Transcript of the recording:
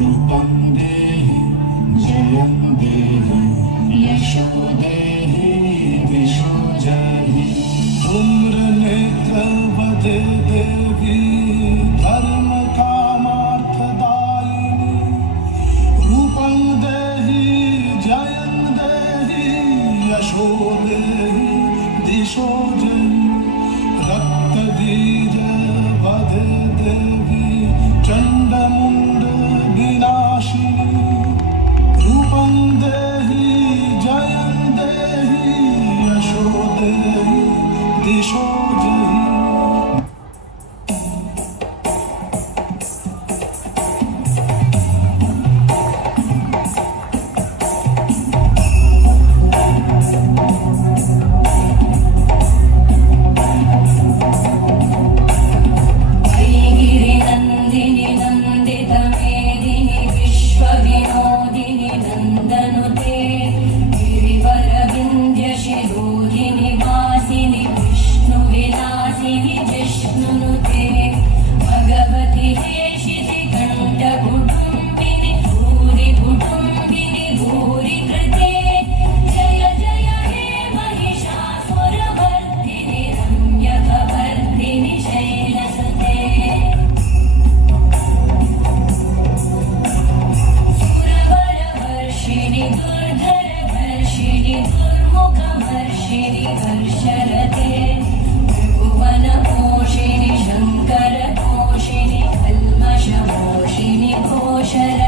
रूपं देहि जयं देहि यशो देहि दिशो जहि धूम्रनेत्रवदे देवी धर्म कामार्थदायिनी रूपं देहि जयं देहि यशो देहि दिशो जहि रक्तबीज वदे देवी चण्डमुण्ड विनाशिनी रूपं देहि जयं देहि यशो देहि दिशो जहि शर